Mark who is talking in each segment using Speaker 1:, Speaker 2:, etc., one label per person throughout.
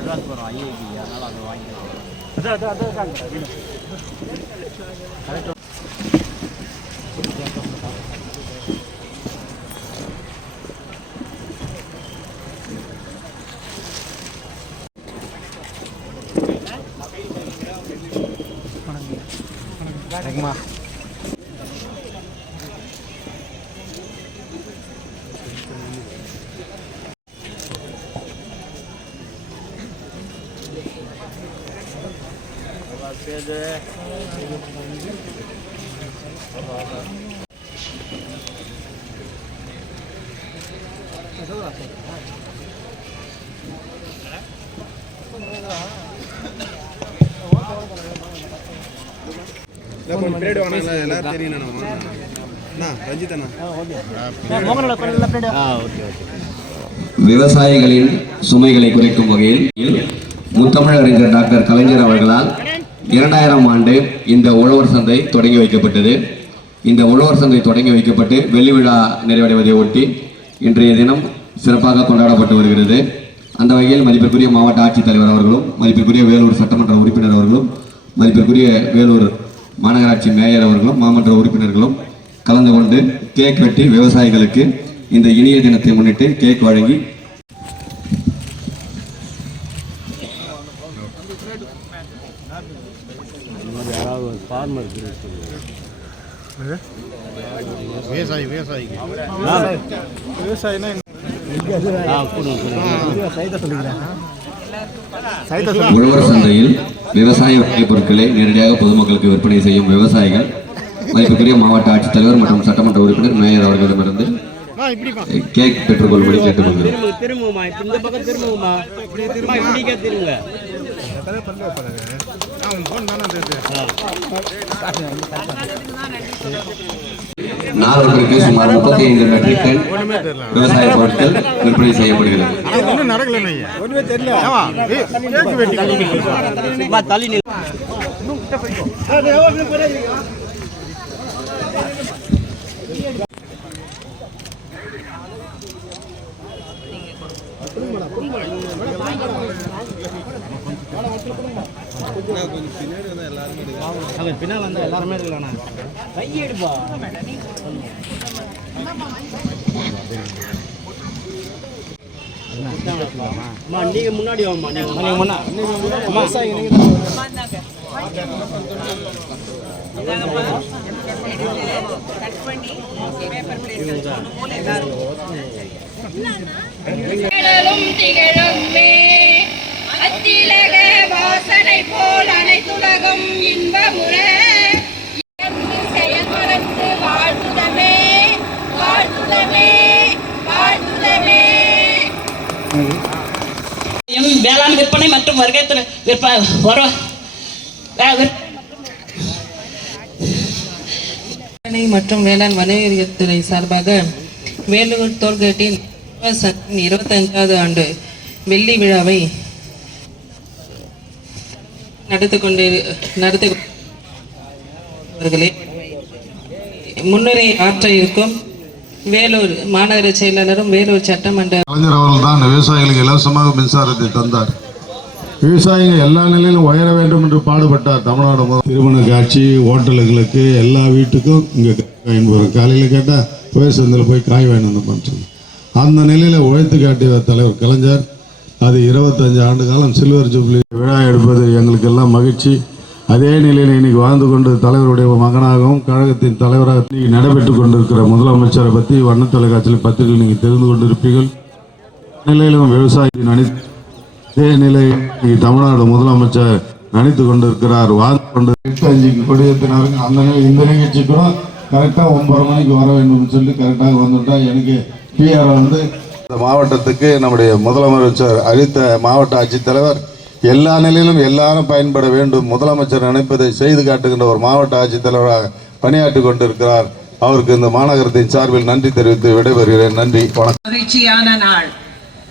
Speaker 1: Advance வரும் IAP அதனால் அதை வாங்கிக்கலாம். வணக்கம்மா
Speaker 2: விவசாயிகளின் சுமைகளை குறைக்கும் வகையில் முத்தமிழறிஞர் டாக்டர் கலைஞர் அவர்களால் இரண்டாயிரம் ஆண்டு இந்த உழவர் சந்தை தொடங்கி வைக்கப்பட்டது. இந்த உழவர் சந்தை தொடங்கி வைக்கப்பட்டு வெள்ளி விழா நிறைவடைவதை ஒட்டி இன்றைய தினம் சிறப்பாக கொண்டாடப்பட்டு வருகிறது. அந்த வகையில் மதிப்பிற்குரிய மாவட்ட ஆட்சித்தலைவர் அவர்களும் மதிப்பிற்குரிய வேலூர் சட்டமன்ற உறுப்பினர் அவர்களும் மதிப்பிற்குரிய வேலூர் மாநகராட்சி மேயர் அவர்களும் மாமன்ற உறுப்பினர்களும் கலந்து கொண்டு கேக் வெட்டி விவசாயிகளுக்கு இந்த இனிய தினத்தை முன்னிட்டு கேக் வழங்கி
Speaker 1: ஃபார்மர்
Speaker 3: விவசாயி விவசாயிக்கு
Speaker 2: உழவர் சந்தையில் விவசாய விளைப் பொருட்களை நேரடியாக பொதுமக்களுக்கு விற்பனை செய்யும் விவசாயிகள் மதிப்புக்குரிய மாவட்ட ஆட்சித்தலைவர் மற்றும் சட்டமன்ற உறுப்பினர் மேயர் அவர்களிடமிருந்து கேக் பெற்றுக்கொள்ளும்படி கேட்டுக்கொள்கிறேன்
Speaker 1: திரும்ப
Speaker 2: சுமார் முப்பத்தி ஐந்து மெட்ரிக் டன் விவசாய பொருட்கள் விற்பனை செய்யப்படுகிறது
Speaker 3: நடக்கல
Speaker 1: அவன் பின்னால் வந்து எல்லாருமே இருக்கலாம்ண்ணா கையெடுப்பா அம்மா நீங்க முன்னாடி வாம்மா நீங்க முன்னா அம்மா
Speaker 4: திகழும் திகழுமே அத்திலக வாசனை போல் அனைத்துலகம் இன்பமுற. இயம்பு செயல்படுத்து வாழ்த்துதமே வாழ்த்துதமே வாழ்த்துதமே.
Speaker 5: எம் வேளாண் விற்பனை மற்றும் வருகைத்துறை விற்ப வர வே- விற்-
Speaker 6: விற்பனை மற்றும் வேளாண் வணிகத்துறை சார்பாக வேலூர் சங்கத்தின் இருபத்தஞ்சாவது ஆண்டு வெள்ளி விழாவை நடத்தி கொண்டு நடத்தி அவர்களே முன்னுரை ஆற்ற இருக்கும் வேலூர் மாநகர செயலாளரும் வேலூர் சட்டமன்ற
Speaker 7: கலைஞர் அவர்கள் தான் விவசாயிகளுக்கு இலவசமாக மின்சாரத்தை தந்தார். விவசாயிகள் எல்லா நிலையிலும் உயர வேண்டும் என்று பாடுபட்டார் தமிழ்நாடு முதல் திருமண காட்சி ஹோட்டலுங்களுக்கு எல்லா வீட்டுக்கும் இங்கே வரும் காலையில் கேட்டால் புயல் சந்தையில் போய் காய் வாங்கிட்டு வந்தோம்னு அந்த நிலையில் உழைத்து காட்டிய தலைவர் கலைஞர் அது இருபத்தஞ்சு ஆண்டு காலம் சில்வர் ஜூப்ளி. விழா எடுப்பது எங்களுக்கு எல்லாம் மகிழ்ச்சி. அதே நிலையில் இன்னைக்கு வாழ்ந்து கொண்டு தலைவருடைய மகனாகவும் கழகத்தின் தலைவராக இன்னைக்கு நடைபெற்று கொண்டிருக்கிற முதலமைச்சரை பற்றி வண்ண தொலைக்காட்சியில் பத்திரிகையில் நீங்கள் தெரிந்து கொண்டிருப்பீர்கள். நிலையிலும் விவசாயத்தின் அனைத்து இதே நிலை இன்னைக்கு தமிழ்நாடு முதலமைச்சர் நினைத்து கொண்டிருக்கிறார். வாழ்ந்து கொண்டு எட்டு அஞ்சுக்கு கொடியேற்றினாருங்க. அந்த நிலை இந்த நிகழ்ச்சி கூட கரெக்டாக ஒன்பது மணிக்கு வர வேண்டும் சொல்லி கரெக்டாக வந்துட்டா எனக்கு பிஆர் வந்து இந்த மாவட்டத்துக்கு நம்முடைய முதலமைச்சர் அளித்த மாவட்ட ஆட்சித்தலைவர் எல்லா நிலையிலும் எல்லாரும் பயன்பட வேண்டும். முதலமைச்சர் நினைப்பதை செய்து காட்டுகின்ற ஒரு மாவட்ட ஆட்சித்தலைவராக பணியாற்றி கொண்டிருக்கிறார். அவருக்கு இந்த மாநகரத்தின் சார்பில் நன்றி தெரிவித்து விடைபெறுகிறேன். நன்றி. வணக்கம்.
Speaker 8: மகிழ்ச்சியான நாள்.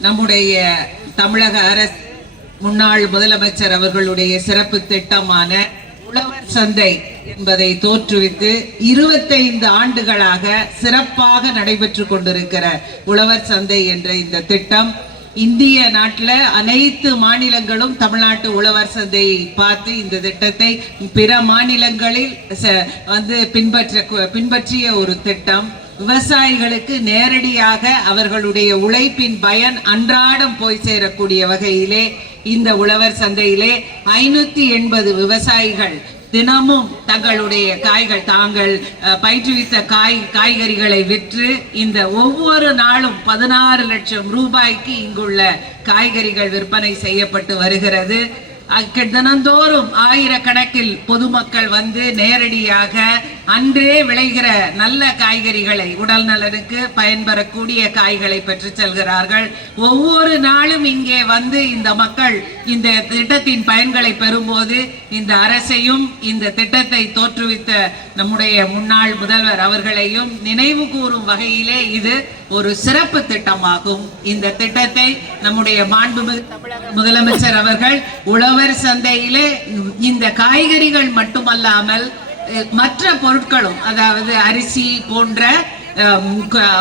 Speaker 8: நம்முடைய தமிழக அரசு முன்னாள் முதலமைச்சர் அவர்களுடைய சிறப்பு திட்டமான உழவர் சந்தை என்பதை தோற்றுவித்து இருபத்தைந்து ஆண்டுகளாக சிறப்பாக நடைபெற்று கொண்டிருக்கிற உழவர் சந்தை என்ற இந்த திட்டம் இந்திய நாட்டில் அனைத்து மாநிலங்களும் தமிழ்நாட்டு உழவர் சந்தையை பார்த்து இந்த திட்டத்தை பிற மாநிலங்களில் வந்து பின்பற்ற பின்பற்றிய ஒரு திட்டம். விவசாயிகளுக்கு நேரடியாக அவர்களுடைய உழைப்பின் பயன் அன்றாடம் போய் சேரக்கூடிய வகையிலே இந்த உழவர் சந்தையிலே ஐநூத்தி எண்பது விவசாயிகள் தினமும் தங்களுடைய காய்கள் தாங்கள் பயிற்றுவித்த காய் காய்கறிகளை விற்று இந்த ஒவ்வொரு நாளும் பதினாறு லட்சம் ரூபாய்க்கு இங்குள்ள காய்கறிகள் விற்பனை செய்யப்பட்டு வருகிறது. தினந்தோறும் ஆயிரக்கணக்கில் பொதுமக்கள் வந்து நேரடியாக அன்றே விளைகிற நல்ல காய்கறிகளை உடல் நலனுக்கு பயன்பெறக்கூடிய காய்களை பெற்று செல்கிறார்கள். ஒவ்வொரு நாளும் இங்கே வந்து இந்த மக்கள் இந்த திட்டத்தின் பயன்களை பெறும்போது இந்த அரசையும் இந்த திட்டத்தை தோற்றுவித்த நம்முடைய முன்னாள் முதல்வர் அவர்களையும் நினைவு கூறும் வகையிலே இது ஒரு சிறப்பு திட்டமாகும். இந்த திட்டத்தை நம்முடைய மாண்புமிகு தமிழக முதலமைச்சர் அவர்கள் உழவர் சந்தையிலே இந்த காய்கறிகள் மட்டுமல்லாமல் மற்ற பொருட்களும் அதாவது அரிசி போன்ற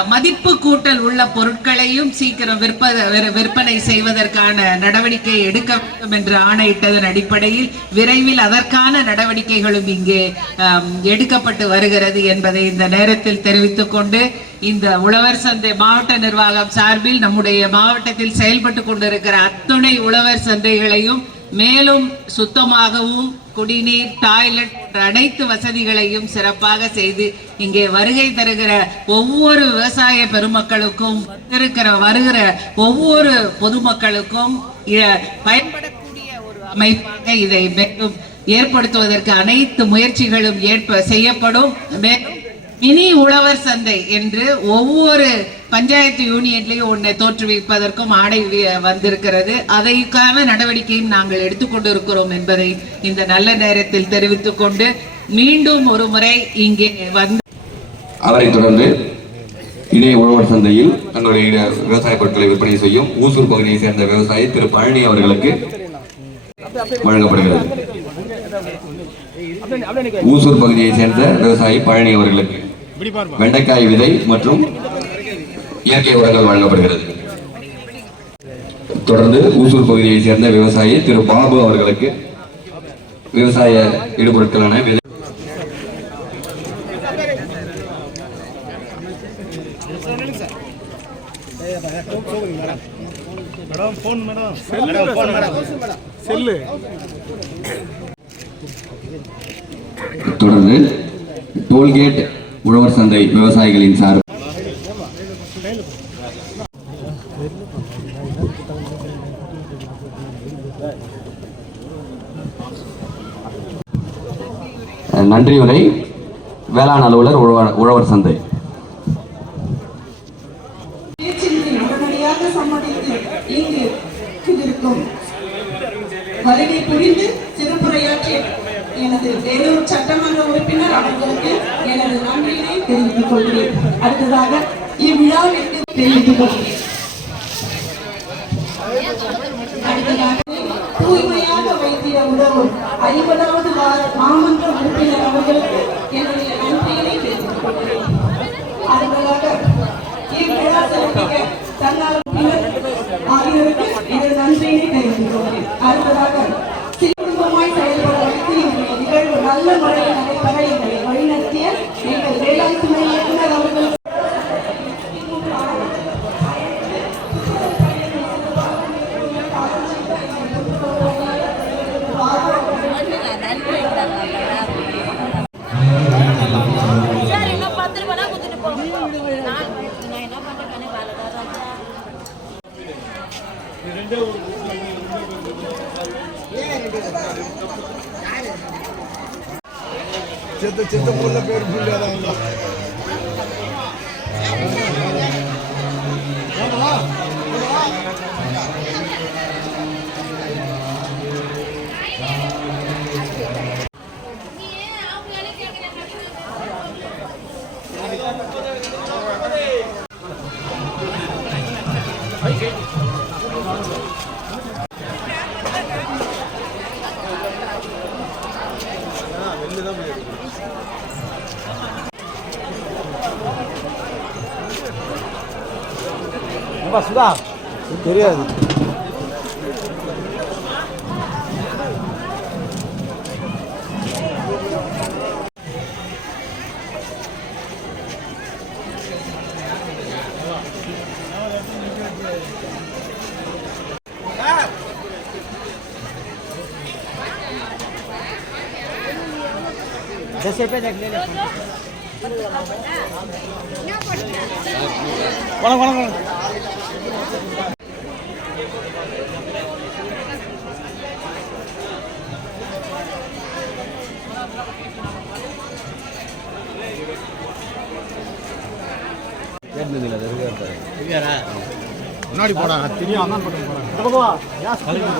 Speaker 8: மதிப்பு கூட்டல் உள்ள பொருட்களையும் சீக்கிரம் விற்ப விற்பனை செய்வதற்கான நடவடிக்கை எடுக்க வேண்டும் என்று ஆணையிட்டதன் அடிப்படையில் விரைவில் அதற்கான நடவடிக்கைகளும் இங்கே எடுக்கப்பட்டு வருகிறது என்பதை இந்த நேரத்தில் தெரிவித்துக் கொண்டு இந்த உழவர் சந்தை மாவட்ட நிர்வாகம் சார்பில் நம்முடைய மாவட்டத்தில் செயல்பட்டு கொண்டிருக்கிற அத்துணை உழவர் சந்தைகளையும் மேலும் சுத்தமாகவும் குடிநீர் டாய்லெட் போன்ற அனைத்து வசதிகளையும் சிறப்பாக செய்து இங்கே வருகை தருகிற ஒவ்வொரு விவசாய பெருமக்களுக்கும் இருக்கிற வருகிற ஒவ்வொரு பொதுமக்களுக்கும் பயன்படக்கூடிய ஒரு அமைப்பாக இதை மேலும் ஏற்படுத்துவதற்கு அனைத்து முயற்சிகளும் ஏற்ப செய்யப்படும். மேலும் மினி உழவர் சந்தை என்று ஒவ்வொரு பஞ்சாயத்து யூனியன்லையும் ஒன்றை தோற்றுவிப்பதற்கும் ஆடை வந்திருக்கிறது. அதைக்கான நடவடிக்கையும் நாங்கள் எடுத்துக்கொண்டு இருக்கிறோம் என்பதை இந்த நல்ல நேரத்தில் தெரிவித்துக் கொண்டு மீண்டும் ஒரு முறை இங்கே வந்து
Speaker 2: அதனைத் தொடர்ந்து இணைய உழவர் சந்தையில் தங்களுடைய விவசாய பொருட்களை விற்பனை செய்யும் ஊசூர் பகுதியை சேர்ந்த விவசாயி திரு பழனி அவர்களுக்கு வழங்கப்படுகிறது. ஊசூர் பகுதியை சேர்ந்த விவசாயி பழனி அவர்களுக்கு வெண்டைக்காய் விதை மற்றும் இயற்கை உரங்கள் வழங்கப்படுகிறது. தொடர்ந்து ஊசூர் பகுதியை சேர்ந்த விவசாயி திரு பாபு அவர்களுக்கு விவசாய இடுபொருட்களான விதை
Speaker 3: madam phone madam. Madam phone madam. Cell.
Speaker 2: தொடர்ந்து டோல்கேட் உழவர் சந்தை விவசாயிகளின் சார்பு. நன்றி உரை வேளாண் அலுவலர் உழவர் சந்தை.
Speaker 9: வருகை புரிந்து சிறப்புரையாற்றிய எனது வேலூர் சட்டமன்ற உறுப்பினர் அவர்களுக்கு எனது நன்றியினை தெரிவித்துக் கொள்கிறேன். அடுத்ததாக இவ்விழாவிற்கு தெரிவித்துக் கொள்கிறேன். அடுத்ததாக தூய்மையாக வைத்திட உதவும் ஐம்பதாவது மாமன்ற உறுப்பினர் அவர்களுக்கு என்னுடைய நன்றியினை தெரிவித்துக் கொள்கிறேன். அடுத்ததாக இவ்விழா சிறப்பிக்க தன்னார் ஆகியோருக்கு எனது நன்றியினை தெரிவித்துக் கொள்கிறேன். அடுத்ததாக நிகழ்வு நல்ல முறையில் நடைபெற எங்களை
Speaker 3: Vamos estudar? Querido.
Speaker 1: दस रुपये देख ले
Speaker 3: வணக்கம் வணக்கம். முன்னாடி போனா தெரியும் போறாங்க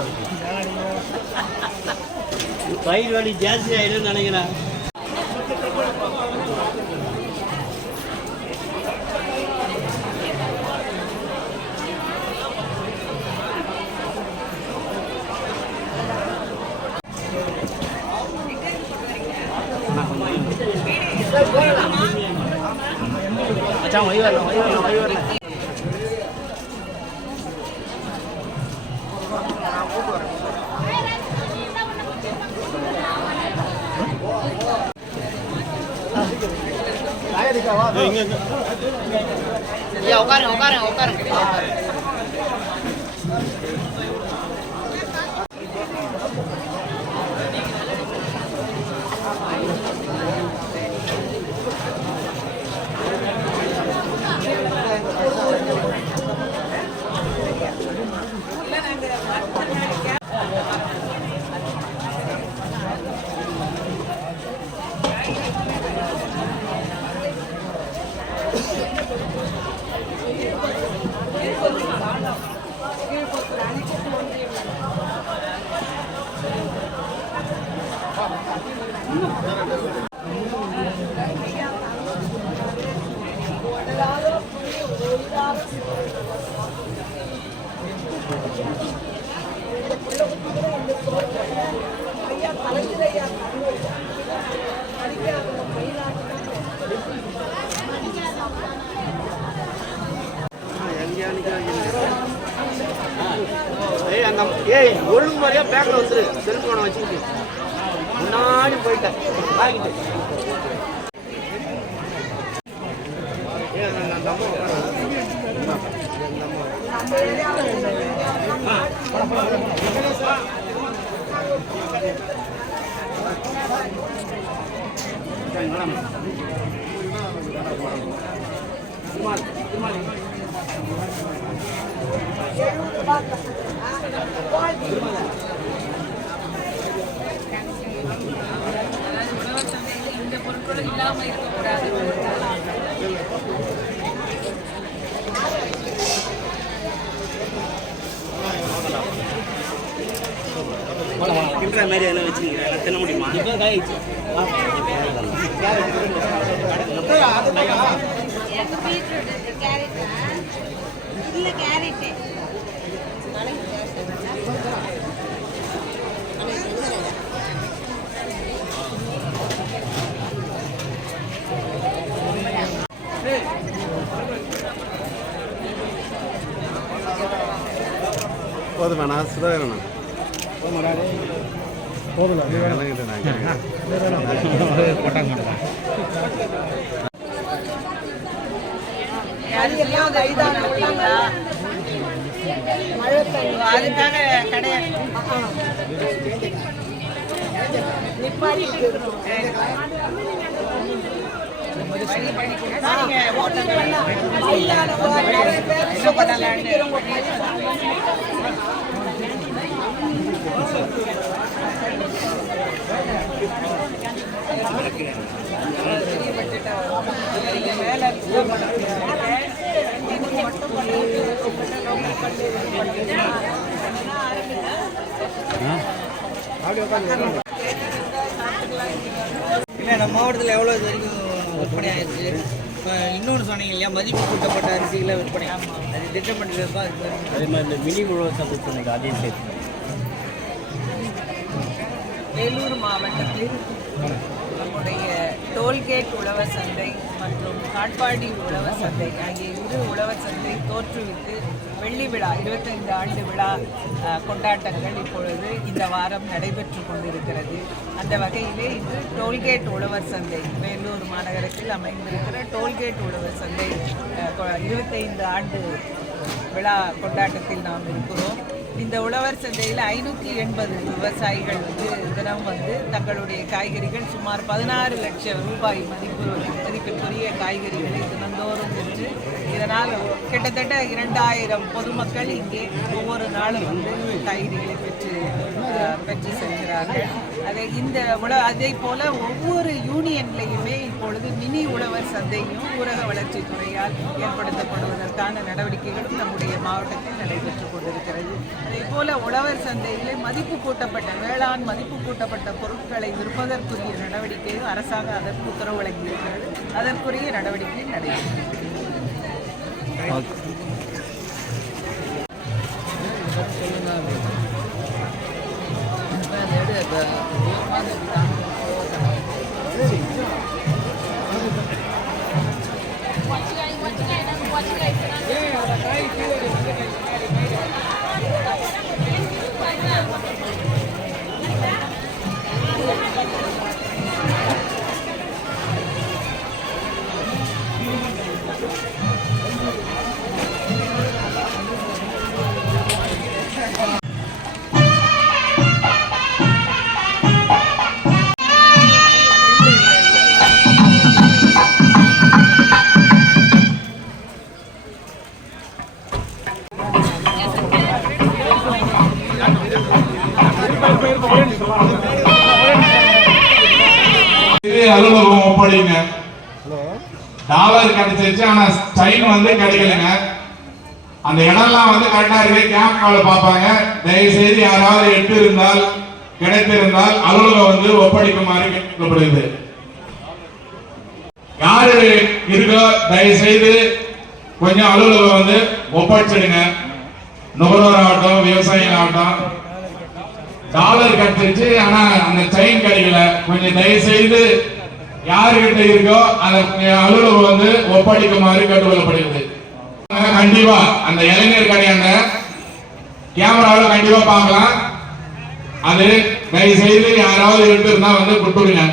Speaker 1: பயிர் வலி ஜாஸ்தி ஆயிடும்னு நினைக்கிறேன். மச்சான் வை வரலாம் வை வரலாம் வை வரலாம்
Speaker 3: இங்க இங்க.
Speaker 5: ஐயா உட்காருங்க உட்காருங்க உட்காருங்க.
Speaker 1: கிண்டுற மாதிரி எதனா அதை தின்ன முடியுமா? இப்போ காயிடுச்சு
Speaker 4: எனக்கு பீட்ரூட் இருக்கு கேரட்
Speaker 3: போதும் வேணாம். சுதாகரண்ணா போதும்
Speaker 8: அதுக்காக கிடையாது
Speaker 1: இல்லை நம்ம மாவட்டத்தில் எவ்வளோ இது வரைக்கும் விற்பனை ஆயிடுச்சு? இப்போ இன்னொன்று சொன்னீங்க இல்லையா மதிப்பு கூட்டப்பட்ட அரிசிகளை விற்பனை. அது திட்டமிட்டு தான் அதே மாதிரி இந்த மினி உழவு சந்தை சொன்னீங்க அதையும் சேர்த்து.
Speaker 8: வேலூர் மாவட்டத்தில் நம்முடைய டோல்கேட் உழவர் சந்தை மற்றும் காட்பாடி உழவர் சந்தை ஆகிய இரு உழவர் சந்தை தோற்றுவித்து வெள்ளி விழா இருபத்தைந்து ஆண்டு விழா கொண்டாட்டங்கள் இப்பொழுது இந்த வாரம் நடைபெற்று கொண்டிருக்கிறது. அந்த வகையிலே இன்று டோல்கேட் உழவர் சந்தை வேலூர் மாநகரத்தில் அமைந்திருக்கிற டோல்கேட் உழவர் சந்தை கொ- இருபத்தைந்து ஆண்டு விழா கொண்டாட்டத்தில் நாம் இருக்கிறோம். இந்த உழவர் சந்தையில் ஐநூற்றி எண்பது விவசாயிகள் வந்து தினம் வந்து தங்களுடைய காய்கறிகள் சுமார் பதினாறு லட்சம் ரூபாய் மதிப்பு மதிப்பிற்குரிய காய்கறிகளை தினந்தோறும் விற்று இதனால் கிட்டத்தட்ட இரண்டாயிரம் பொதுமக்கள் இங்கே ஒவ்வொரு நாளும் வந்து காய்கறிகளை பெற்று பற்றி செல்கிறார்கள். அதை இந்த உழ அதே போல ஒவ்வொரு யூனியன்லையுமே இப்பொழுது மினி உழவர் சந்தையும் ஊரக வளர்ச்சித் துறையால் ஏற்படுத்தப்படுவதற்கான நடவடிக்கைகளும் நம்முடைய மாவட்டத்தில் நடைபெற்றுக் கொண்டிருக்கிறது. அதே போல உழவர் சந்தையிலே மதிப்பு கூட்டப்பட்ட வேளாண் மதிப்பு கூட்டப்பட்ட பொருட்களை விற்பதற்குரிய நடவடிக்கையும் அரசாங்கம் அதற்கு உத்தரவு வழங்கியிருக்கிறது. அதற்குரிய நடவடிக்கை நடைபெறுகிறது
Speaker 10: அலுவலகம் ஒப்படைங்க. டாலர் கிடைச்சிருச்சு ஆனா ஸ்டைன் வந்து கிடைக்கலங்க. அந்த இடம்லாம் வந்து கரெக்டா இருக்கு கேமரால பார்ப்பாங்க. தயவு செய்து யாராவது எட்டு இருந்தால் கிடைத்திருந்தால் அலுவலகம் வந்து ஒப்படைக்குமாறு கேட்கப்படுகிறது. யாரு இருக்கோ தயவு செய்து கொஞ்சம் அலுவலகம் வந்து ஒப்படைச்சிடுங்க. நுகர்வோர் ஆகட்டும் விவசாயிகள் ஆகட்டும். டாலர் கிடைச்சிருச்சு ஆனா அந்த செயின் கிடைக்கல. கொஞ்சம் தயவு செய்து யாருகிட்ட இருக்கோ அந்த அலுவலகம் வந்து ஒப்படைக்குமாறு கேட்டுக்கொள்ளப்படுகிறது. கண்டிப்பா அந்த இளைஞர் கடையாண்ட கேமராவில் கண்டிப்பா பார்க்கலாம். அது தயவு செய்து யாராவது எடுத்து இருந்தா வந்து கொடுத்துருங்க